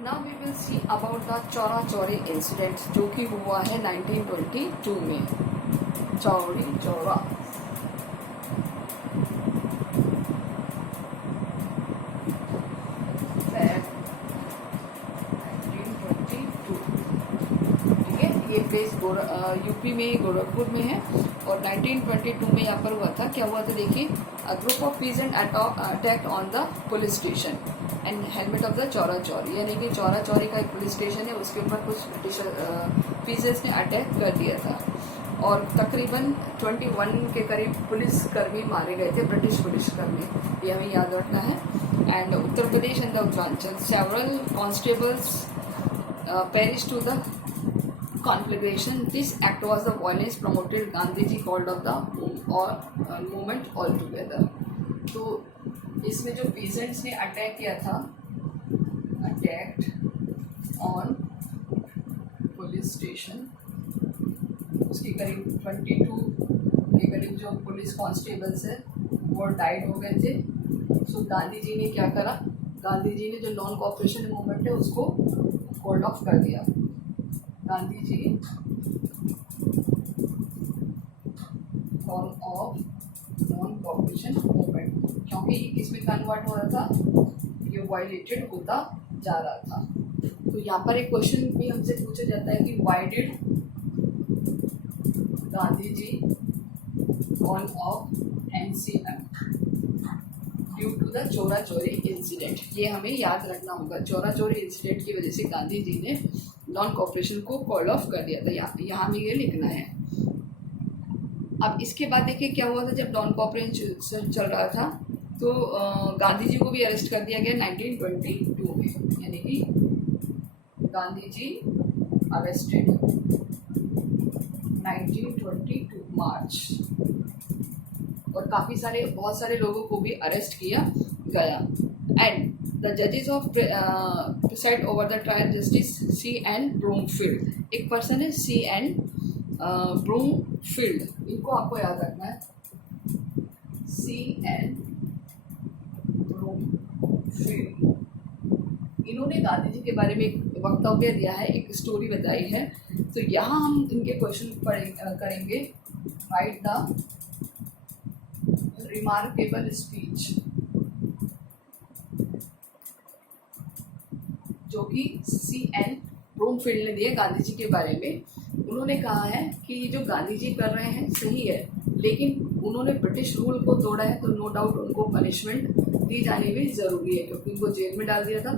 Now we will see about the Chaura Chauri incident जो कि हुआ है 1922 में। चौरी चौरा Feb 1922, ठीक है। ये प्लेस यूपी में गोरखपुर में है और 1922 में यहाँ पर हुआ था। क्या हुआ था देखिए, a group of peasant attacked on the police station and helmet of the Chaura Chauri, यानी कि चौरा चौरी का एक पुलिस स्टेशन है, उसके ऊपर कुछ ब्रिटिश पीजेंट्स ने अटैक कर दिया था और तकरीबन 21 के करीब पुलिस कर्मी मारे गए थे, ब्रिटिश पुलिस कर्मी, ये हमें याद रखना है। And Uttar Pradesh and the Uttaranchal several constables perish to the conflagration. This act was the violence promoted Gandhi ji called of the movement altogether. तो इसमें जो peasants ने अटैक किया था, अटैक्ड ऑन पुलिस स्टेशन, उसके करीब 22 के करीब जो पुलिस कॉन्स्टेबल्स है वो डाइड हो गए थे। सो गांधी जी ने क्या करा, गांधी जी ने जो नॉन कोऑपरेशन मूवमेंट है उसको होल्ड ऑफ कर दिया। Gandhi ji call off non cooperation movement, क्योंकि इसमें कन्वर्ट हो रहा था, ये वायलेटेड होता जा रहा था। तो यहाँ पर एक क्वेश्चन भी हमसे पूछा जाता है कि why did Gandhi ji call off NCM due to the Chaura Chauri incident. ये हमें याद रखना होगा, चौरा चौरी इंसिडेंट की वजह से गांधी जी ने नॉन कोऑपरेशन को कॉल ऑफ कर दिया था। यहाँ में ये लिखना है। अब इसके बाद देखिए क्या हुआ था, जब नॉन कोऑपरेशन चल रहा था तो गांधी जी को भी अरेस्ट कर दिया गया 1922 में, यानी कि गांधी जी अरेस्टेड 1922 मार्च, और बहुत सारे लोगों को भी अरेस्ट किया गया। एंड द जजेस of preside over the trial justice C.N. Broomfield, एक पर्सन है C.N. ब्रूमफील्ड, इनको आपको याद रखना है, C.N. ब्रूमफील्ड। इन्होंने गांधी जी के बारे में एक वक्तव्य दिया है, एक स्टोरी बताई है। तो यहाँ हम इनके क्वेश्चन करेंगे। राइट द रिमार्केबल स्पीच, जो कि C.N. ब्रूमफील्ड ने दिया गांधी जी के बारे में। उन्होंने कहा है कि जो गांधी जी कर रहे हैं सही है, लेकिन उन्होंने ब्रिटिश रूल को तोड़ा है, तो नो डाउट उनको पनिशमेंट दी जानी भी ज़रूरी है, क्योंकि उनको जेल में डाल दिया था।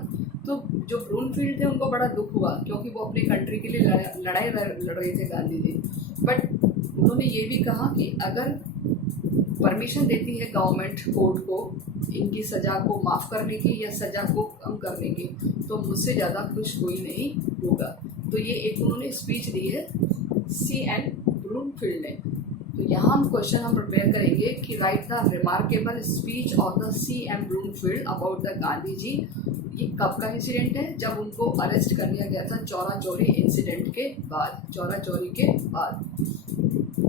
तो जो ब्रूमफील्ड थे उनको बड़ा दुख हुआ, क्योंकि वो अपनी कंट्री के लिए लड़ाई लड़ रहे थे गांधी जी। बट उन्होंने ये भी कहा कि अगर परमिशन देती है गवर्नमेंट कोर्ट को इनकी सज़ा को माफ़ करने की या सज़ा को कम करने की, तो मुझसे ज़्यादा खुश कोई नहीं होगा। तो ये एक उन्होंने स्पीच दी है C.N. ब्रूमफील्ड ने। तो यहाँ हम क्वेश्चन प्रिपेयर करेंगे कि write the remarkable speech of the C.M. Broomfield about the Gandhi ji. ये कब का इंसिडेंट है, जब उनको अरेस्ट कर लिया गया था चौरा चौरी इंसिडेंट के बाद, चौरा चौरी के बाद।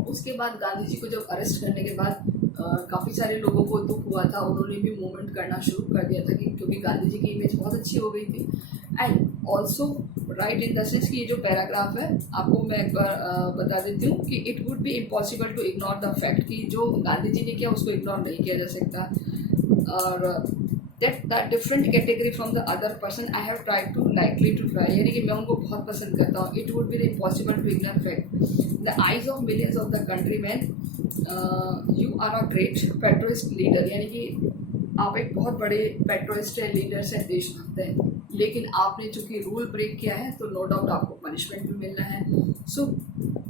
उसके बाद गांधी जी को जब अरेस्ट करने के बाद काफ़ी सारे लोगों को दुख हुआ था, उन्होंने भी मूवमेंट करना शुरू कर दिया था, क्योंकि गांधी जी की इमेज बहुत अच्छी हो गई थी। And also right in the sense कि ये जो पैराग्राफ है आपको मैं एक बार बता देती हूँ कि it would be impossible to ignore the fact कि जो गांधी जी ने किया उसको इग्नोर नहीं किया जा सकता। और that the different category from the other person I have try to likely to try, यानी कि मैं उनको बहुत पसंद करता हूँ। It would be impossible to ignore fact the eyes of millions of the country man you are a great patriot leader, यानी कि आप एक बहुत बड़े पेट्रोइस्ट है, लीडर्स हैं, देशभक्त हैं, लेकिन आपने चूंकि रूल ब्रेक किया है तो नो डाउट आपको पनिशमेंट भी मिलना है। So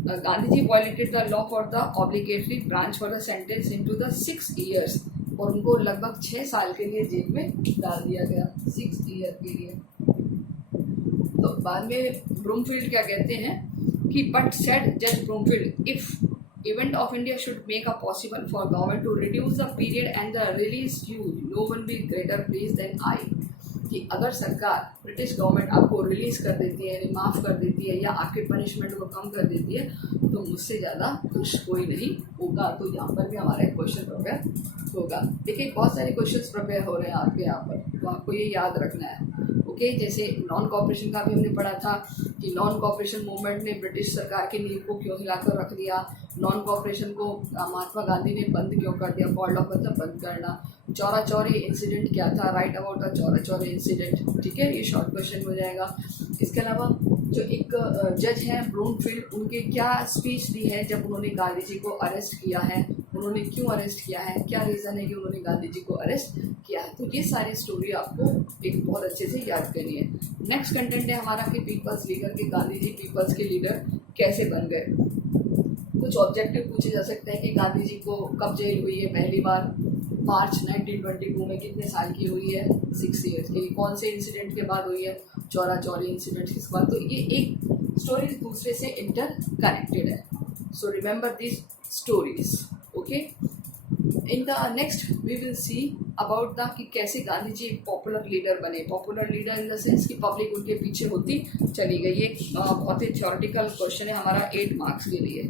Gandhi ji violated the law for the obligatory branch for the sentence into the 6 years, और उनको लगभग 6 साल के लिए जेल में डाल दिया गया, 6 year के लिए। तो बाद में ब्रूमफील्ड क्या कहते हैं कि बट सेड जज Broomfield, if event of India should make a possible for government to reduce the period and the release you, no one be greater pleased than I, कि अगर सरकार ब्रिटिश गवर्नमेंट आपको release कर देती है, यानी माफ़ कर देती है, या आपके पनिशमेंट को कम कर देती है, तो मुझसे ज़्यादा खुश कोई नहीं होगा। तो यहाँ पर भी हमारा एक क्वेश्चन प्रिपेयर होगा। देखिए बहुत सारे क्वेश्चंस प्रिपेयर हो रहे हैं आपके यहाँ पर, तो आपको ये याद रखना है। ओके। जैसे नॉन कॉपरेशन का भी हमने पढ़ा था कि नॉन कॉपरेशन मूवमेंट ने ब्रिटिश सरकार की नींव को क्यों हिलाकर रख दिया, नॉन कॉपरेशन को महात्मा गांधी ने बंद क्यों कर दिया, कॉल्ड ऑफ मतलब बंद करना। चौरा चौरी इंसिडेंट क्या था, right about the Chaura Chauri incident, ठीक है, ये शॉर्ट क्वेश्चन हो जाएगा। इसके अलावा जो एक जज हैं ब्रूमफील्ड, उनके क्या स्पीच दी है जब उन्होंने गांधी जी को अरेस्ट किया है, उन्होंने क्यों अरेस्ट किया है, क्या रीज़न है कि उन्होंने गांधी जी को अरेस्ट किया है। तो ये सारी स्टोरी आपको एक बहुत अच्छे से याद करनी है। नेक्स्ट कंटेंट है हमारा कि पीपल्स लीडर के गांधी जी पीपल्स के लीडर कैसे बन गए। कुछ ऑब्जेक्टिव पूछे जा सकते हैं कि गांधी जी को कब जेल हुई है पहली बार, मार्च 1922 में, कितने साल की हुई है, 6 ईयर्स की, कौन से इंसिडेंट के बाद हुई है, चौरा चौरी इंसिडेंट के बाद। तो ये एक स्टोरी दूसरे से इंटर कनेक्टेड है, so remember this stories, okay. In the next we will see about the कि कैसे गांधी जी एक पॉपुलर लीडर बने। Popular leader in the sense कि पब्लिक उनके पीछे होती चली गई। ये बहुत ही थ्योरेटिकल क्वेश्चन है हमारा 8 मार्क्स के लिए,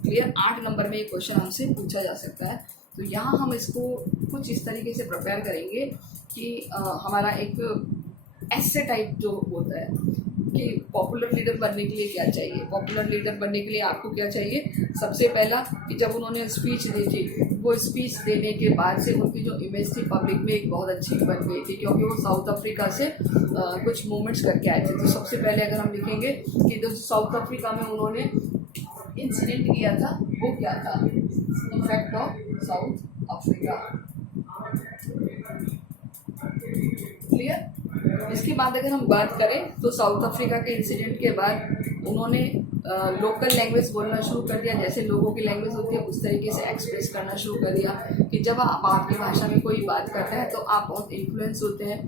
क्लियर। 8 नंबर में ये क्वेश्चन हमसे पूछा जा सकता है। तो यहाँ हम इसको कुछ इस तरीके से प्रिपेयर करेंगे कि हमारा एक ऐसे टाइप जो होता है कि पॉपुलर लीडर बनने के लिए क्या चाहिए। पॉपुलर लीडर बनने के लिए आपको क्या चाहिए, सबसे पहला कि जब उन्होंने स्पीच दी थी, वो स्पीच देने के बाद से उनकी जो इमेज थी पब्लिक में एक बहुत अच्छी बन गई थी, क्योंकि वो साउथ अफ्रीका से कुछ मूवमेंट्स करके आए थे। तो सबसे पहले अगर हम लिखेंगे कि जो साउथ अफ्रीका में उन्होंने इंसिडेंट किया था वो क्या था, effect of south Africa, clear. इसके बाद अगर हम बात करें तो साउथ अफ्रीका के इंसिडेंट के बाद उन्होंने लोकल लैंग्वेज बोलना शुरू कर दिया, जैसे लोगों की लैंग्वेज होती है उस तरीके से एक्सप्रेस करना शुरू कर दिया कि जब आप आपकी भाषा में कोई बात करता है तो आप बहुत इन्फ्लुएंस होते हैं।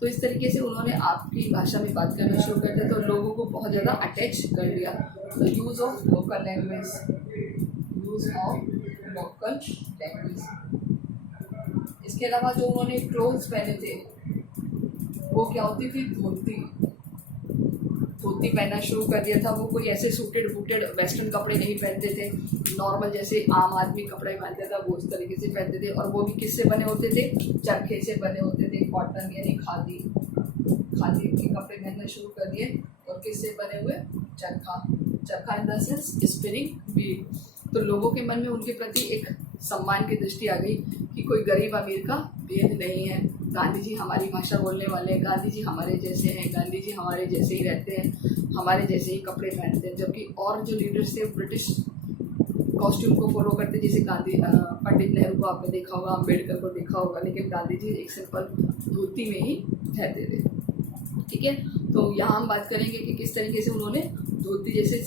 तो इस तरीके से उन्होंने आपकी भाषा में बात करना शुरू कर दिया, तो लोगों को बहुत ज़्यादा अटैच कर दिया। तो use of local language, use of local language. इसके अलावा जो उन्होंने क्लोथ्स पहने थे वो क्या होती थी, धोती पहनना शुरू कर दिया था। वो कोई ऐसे सूटेड बूटेड वेस्टर्न कपड़े नहीं पहनते थे, नॉर्मल जैसे आम आदमी कपड़े पहनता था वो उस तरीके से पहनते थे। और वो भी किससे बने होते थे, चरखे से बने होते थे, कॉटन यानी खादी के कपड़े पहनना शुरू कर दिए। और किससे बने हुए, चरखा इन द सेंस स्पिनिंग व्हील। तो लोगों के मन में उनके प्रति एक सम्मान की दृष्टि आ गई कि कोई गरीब अमीर का भेद नहीं है, गांधी जी हमारी भाषा बोलने वाले हैं, गांधी जी हमारे जैसे हैं, गांधी जी हमारे जैसे ही रहते हैं, हमारे जैसे ही कपड़े पहनते हैं। जबकि और जो लीडर्स थे ब्रिटिश कॉस्ट्यूम को फॉलो करते, जैसे पंडित नेहरू को आपने देखा होगा, अम्बेडकर को देखा होगा, लेकिन गांधी जी एक सिंपल धोती में ही रहते थे, ठीक है। तो यहाँ हम बात करेंगे कि किस तरीके से उन्होंने धोती जैसे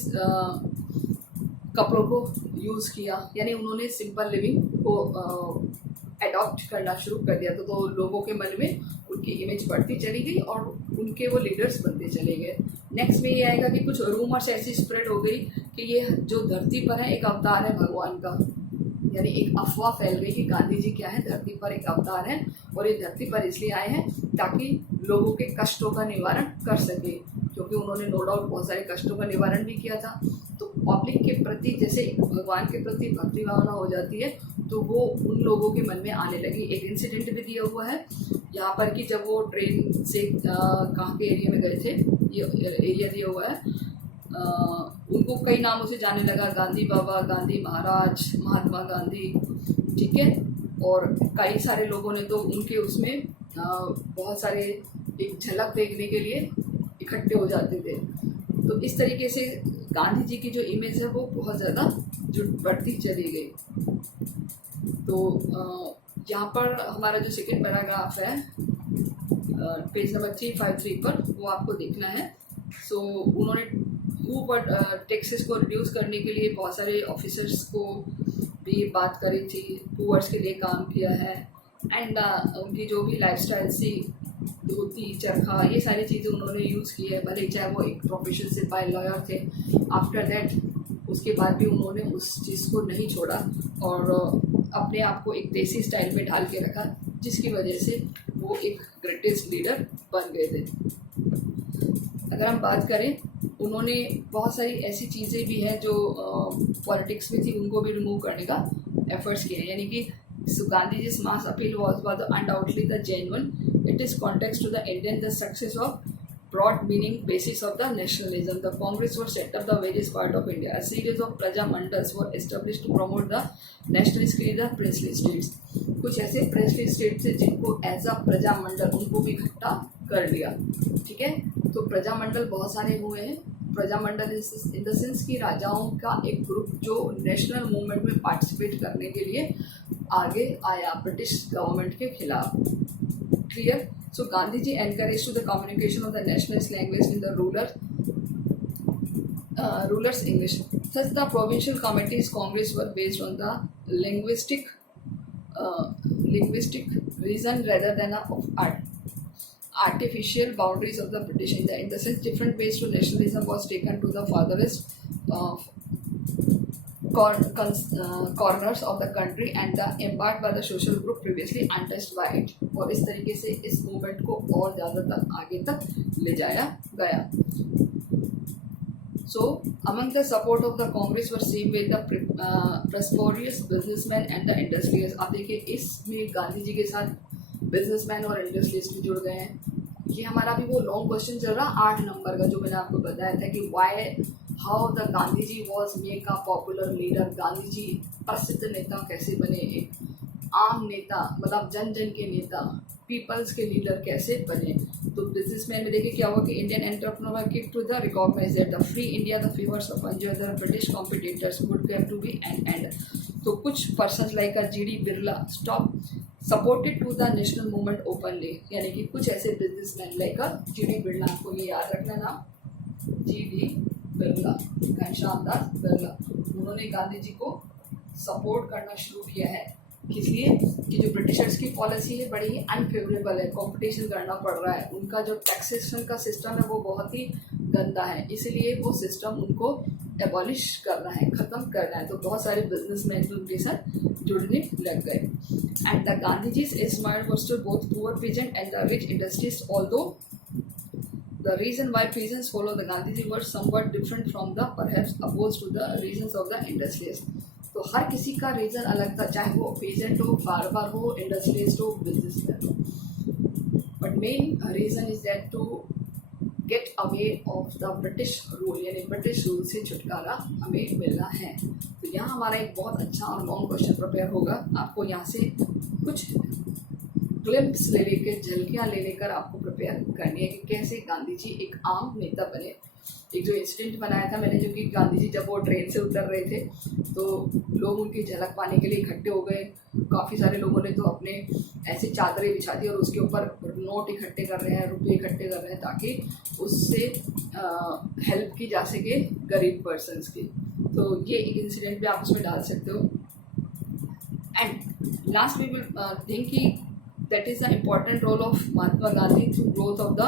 कपड़ों को यूज़ किया, यानी उन्होंने सिंपल लिविंग को अडॉप्ट करना शुरू कर दिया। तो लोगों के मन में उनकी इमेज बढ़ती चली गई और उनके वो लीडर्स बनते चले गए। नेक्स्ट में ये आएगा कि कुछ रूमर्स ऐसी स्प्रेड हो गई कि ये जो धरती पर है एक अवतार है भगवान का, यानी एक अफवाह फैल गई कि गांधी जी क्या है, धरती पर एक अवतार है और ये धरती पर इसलिए आए हैं ताकि लोगों के कष्टों का निवारण कर सके, क्योंकि उन्होंने नो डाउट बहुत सारे कष्टों का निवारण भी किया था। तो पब्लिक के प्रति जैसे भगवान के प्रति भक्ति भावना हो जाती है तो वो उन लोगों के मन में आने लगी। एक इंसिडेंट भी दिया हुआ है यहाँ पर कि जब वो ट्रेन से कहाँ के एरिया में गए थे, ये एरिया दिया हुआ है, उनको कई नामों से जाने लगा, गांधी बाबा, गांधी महाराज, महात्मा गांधी, ठीक है। और कई सारे लोगों ने तो उनके उसमें बहुत सारे एक झलक देखने के लिए इकट्ठे हो जाते थे। तो इस तरीके से गांधी जी की जो इमेज है वो बहुत ज़्यादा जो बढ़ती चली गई। तो यहाँ पर हमारा जो सेकेंड पैराग्राफ है पेज नंबर 353 पर, वो आपको देखना है। सो उन्होंने ऊपर टैक्सेस को रिड्यूस करने के लिए बहुत सारे ऑफिसर्स को भी बात करी थी, पुअर्स के लिए काम किया है। एंड उनकी जो भी लाइफस्टाइल सी, धोती, चरखा, ये सारी चीज़ें उन्होंने यूज़ की है, भले चाहे वो एक प्रोफेशन से बाय लॉयर थे। आफ्टर दैट उसके बाद भी उन्होंने उस चीज़ को नहीं छोड़ा और अपने आप को एक देसी स्टाइल में ढाल के रखा, जिसकी वजह से वो एक ग्रेटेस्ट लीडर बन गए थे। अगर हम बात करें, उन्होंने बहुत सारी ऐसी चीज़ें भी हैं जो पॉलिटिक्स में थी, उनको भी रिमूव करने का एफर्ट्स किए, यानी कि Gandhi ji mass appeal was undoubtedly the genuine It is context to the Indian the success of broad meaning basis of the nationalism. The Congress was set up the various part of India. A series of Praja Mandals were established to promote the nationalist creed the princely states. कुछ ऐसे princely state थे जिनको as a प्रजा मंडल उनको भी इकट्ठा कर लिया. ठीक है, तो प्रजा मंडल बहुत सारे हुए हैं. प्रजा मंडल इन द सेंस कि राजाओं का एक ग्रुप जो नेशनल मूवमेंट में पार्टिसिपेट करने के लिए आगे आया ब्रिटिश गवर्नमेंट के खिलाफ. Clear. So Gandhiji encouraged to the communication of the nationalist language in the rulers' English. Thus, the provincial committees Congress were based on the linguistic reason rather than artificial boundaries of the British India. In the sense, different ways to nationalism was taken to the farthest corners of the country and the embarked by the social group previously untouched by it. और इस तरीके से इस movement को और ज़्यादा तक आगे तक ले जाया गया. So, among the support of the Congress were seen with the prosperous businessmen and the industrialists. आप देखिए इसमें गांधी जी के साथ बिजनेसमैन और इंडस्ट्रियलिस्ट भी जुड़ गए हैं. ये हमारा भी वो लॉन्ग क्वेश्चन चल रहा 8 नंबर का जो मैंने आपको बताया था कि how the Gandhi ji was make a popular leader. Gandhi ji प्रसिद्ध नेता कैसे बने, एक आम नेता मतलब जन जन के नेता, पीपल्स के लीडर कैसे बने. तो बिजनेसमैन में देखिए क्या हुआ कि Indian entrepreneur keep to the recognize that the free India the favours of the British competitors would have to be an end. तो कुछ person like G D. Birla stop supported to the national movement openly. यानी कि कुछ ऐसे businessman like G D. Birla, आपको ये याद रखना नाम, जी.डी. बिरला, घनश्याम दास बिरला, उन्होंने गांधी जी को सपोर्ट करना शुरू किया है. इसलिए कि जो ब्रिटिशर्स की पॉलिसी है बड़ी ही अनफेवरेबल है, कंपटीशन करना पड़ रहा है, उनका जो टैक्सेशन का सिस्टम है वो बहुत ही गंदा है, इसलिए वो सिस्टम उनको एबॉलिश करना है, ख़त्म करना है. तो बहुत सारे बिजनेसमैन भी उनके साथ जुड़ने लग गए. And the Gandhiji's smile was to both poor peasant and the rich industries. Although the reason why peasants follow the Gandhiji were somewhat different from the perhaps opposed to the reasons of the industrialists. तो हर किसी का reason अलग था, चाहे वो pageant हो, farmer हो, industrialist हो, बिजनेसमैन हो. But main reason is that to get away of the British rule, यानी ब्रिटिश रूल से छुटकारा हमें मिलना है. तो यहाँ हमारा एक बहुत अच्छा और लॉन्ग क्वेश्चन प्रिपेयर होगा. आपको यहाँ से कुछ ग्लिम्प्स ले लेकर, झलकियाँ ले लेकर आपको प्रिपेयर करनी है कि कैसे गांधी जी एक आम नेता बने. एक जो इंसिडेंट बनाया था मैंने, जो कि गांधी जी जब वो ट्रेन से उतर रहे थे तो लोग उनकी झलक पाने के लिए इकट्ठे हो गए. काफ़ी सारे लोगों ने तो अपने ऐसे चादरें बिछा दी और उसके ऊपर नोट इकट्ठे कर रहे हैं, रुपये इकट्ठे कर रहे हैं ताकि उससे हेल्प की जा सके गरीब पर्सनस की. तो ये एक इंसिडेंट भी आप उसमें डाल सकते हो. And last we will think कि that is the important role of Mahatma Gandhi through growth of the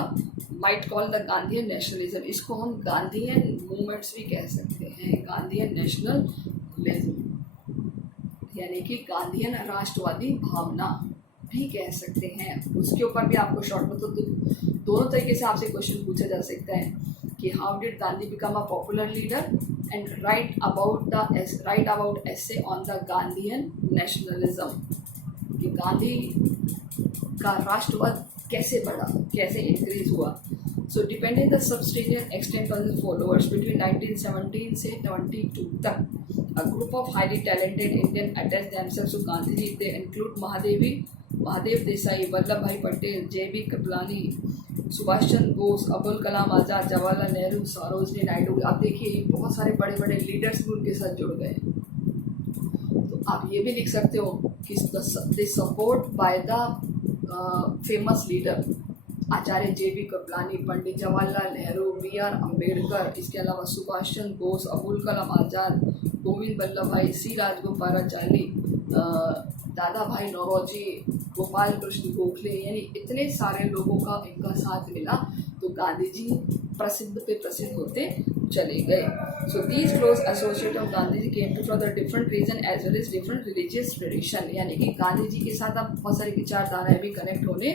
might call the Gandhian nationalism. इसको हम गांधीयन मूवमेंट्स भी कह सकते हैं, गांधीयन नेशनलिज्म, यानी कि गांधीयन राष्ट्रवादी भावना भी कह सकते हैं. उसके ऊपर भी आपको शॉर्ट में तो दोनों तरीके से आपसे क्वेश्चन पूछा जा सकता है कि how did Gandhi become a popular leader and right about essay on the Gandhian nationalism, कि गांधी का राष्ट्रवाद कैसे बढ़ा, कैसे इंक्रीज हुआ. So depending the substantial extent on the followers between 1917 से 22 तक, a group of highly talented Indian attached themselves to Gandhiji. They include Mahadev Desai, Vallabh Bhai Patel, J.B. Kripalani, Subhash Chandra Bose, Abdul Kalam Azad, Jawaharlal Nehru, Sarojini Naidu. आप देखिए बहुत सारे बड़े बड़े लीडर्स भी उनके साथ जुड़ गए. तो आप ये भी लिख सकते हो कि they support by the famous leader Acharya J.B. Kripalani, Pandit Jawaharlal Nehru, B.R. Ambedkar, इसके अलावा सुभाष चंद्र बोस, अब्दुल कलाम आज़ाद, गोविंद बल्लभ भाई, C. राजगोपालाचारी, दादा भाई नौरोजी, गोपाल कृष्ण गोखले, यानी इतने सारे लोगों का इनका साथ मिला तो गांधी जी प्रसिद्ध पे प्रसिद्ध होते चले गए. So these close associate of Gandhi ji came to from the different region as well as different religious tradition, यानी कि गांधी जी के साथ अब बहुत सारी विचारधाराएं भी कनेक्ट होने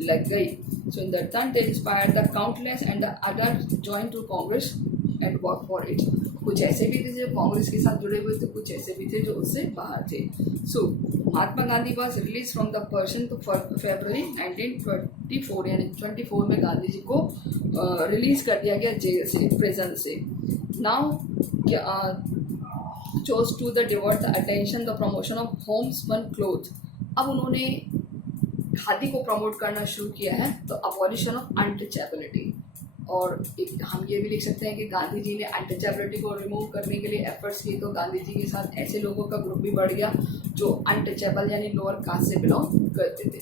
लग गई. So in the turn they inspired the countless and the other join to Congress and work for it. कुछ ऐसे भी थे जो कांग्रेस के साथ जुड़े हुए थे, कुछ ऐसे भी थे जो उससे बाहर थे. So Mahatma Gandhi was release from the person तो फरवरी 1924 यानी 24 में गांधी जी को रिलीज कर दिया गया जेल से, प्रिजन से। Now chose to the divert the attention the promotion of homespun clothes। अब उन्होंने खादी को प्रमोट करना शुरू किया है, तो अबॉलिशन ऑफ अनटचेबिलिटी। और एक हम ये भी लिख सकते हैं कि गांधी जी ने अनटचेबिलिटी को रिमूव करने के लिए एफर्ट्स किए, तो गांधी जी के साथ ऐसे लोगों का ग्रुप भी बढ़ गया जो अनटचेबल यानी लोअर कास्ट से बिलोंग करते थे।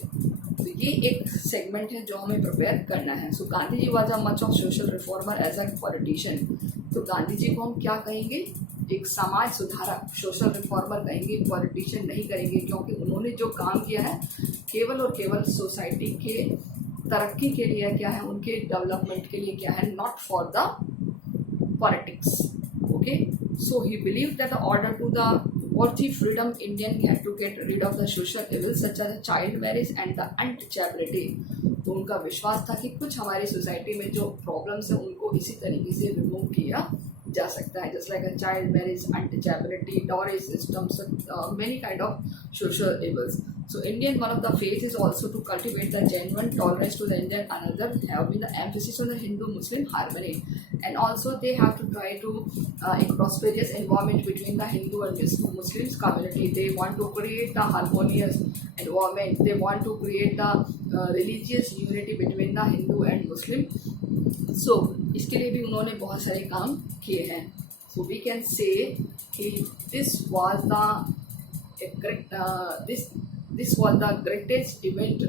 तो ये एक सेगमेंट है जो हमें प्रिपेयर करना है। So Gandhi ji was a much of social reformer as a politician. तो गांधी जी को हम क्या कहेंगे, एक समाज सुधारक, सोशल रिफॉर्मर कहेंगे, पॉलिटिशियन नहीं करेंगे, क्योंकि उन्होंने जो काम किया है केवल और केवल सोसाइटी के तरक्की के लिए क्या है, उनके डेवलपमेंट के लिए क्या है, not for the politics. Okay, so he believe that the order to the worthy freedom Indian had to get rid of the social evils such as child marriage and the untouchability। तो उनका विश्वास था कि कुछ हमारी society में जो problems है उनको इसी तरीके से रिमूव किया जा सकता है, just like a child marriage, untouchability, dowry system, many kind of social evils. So Indian one of the faith is also to cultivate the genuine tolerance to the Indian another, have been the emphasis on the Hindu-Muslim harmony, and also they have to try to a prosperous environment between the Hindu and Muslims community. They want to create the harmonious environment. They want to create the religious unity between the Hindu and Muslim. So इसके लिए भी उन्होंने बहुत सारे काम किए हैं। So we can say कि this was the greatest event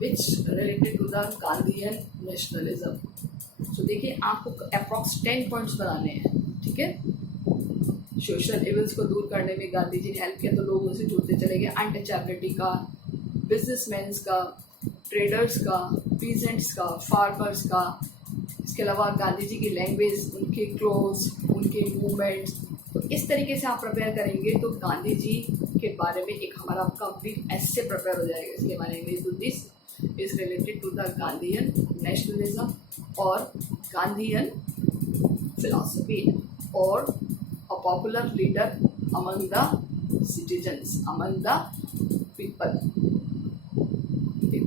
which related to the Gandhian nationalism। So देखिए आपको अप्रॉक्स 10 पॉइंट्स बनाने हैं, ठीक है। सोशल इवल्स को दूर करने में गांधी जी ने हेल्प किया, तो लोग उनसे जुड़ते चले गए। अनटचेबिलिटी का, बिजनेसमैन्स का, ट्रेडर्स का, पीजेंट्स का, फार्मर्स का, इसके अलावा गांधी जी की लैंग्वेज, उनके क्लोथ्स, उनके मूवमेंट्स। तो इस तरीके से आप प्रिपेयर करेंगे तो गांधी जी के बारे में एक हमारा कंप्लीट ऐसे प्रिपेयर हो जाएगा इसके बारे में। तो this is related to the Gandhian nationalism और गांधीयन फिलॉसफी और a popular leader among the citizens, among the people,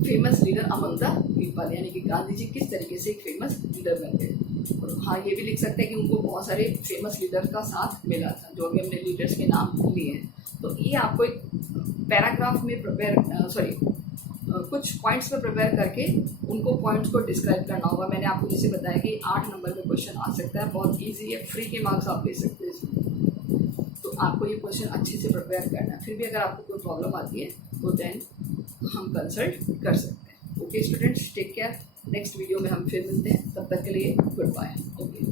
famous leader among the people, यानी कि गांधी जी किस तरीके से एक फेमस लीडर बन गए। और हाँ, ये भी लिख सकते हैं कि उनको बहुत सारे फेमस लीडर का साथ मिला था, जो अभी हमने लीडर्स के नाम लिए हैं। तो ये आपको एक पैराग्राफ में कुछ पॉइंट्स में प्रिपेयर करके उनको पॉइंट्स को डिस्क्राइब करना होगा। मैंने आपको जैसे बताया कि 8 नंबर में क्वेश्चन आ सकता है, बहुत ईजी है, फ्री के मार्क्स आप ले सकते हैं इसमें। तो आपको ये क्वेश्चन अच्छे से प्रिपेयर करना है। फिर भी अगर आपको कोई प्रॉब्लम आती है तो देन हम कंसल्ट कर सकते हैं। Okay students, take care. Next video में हम फिर मिलते हैं, तब तक के लिए गुड बाय। ओके।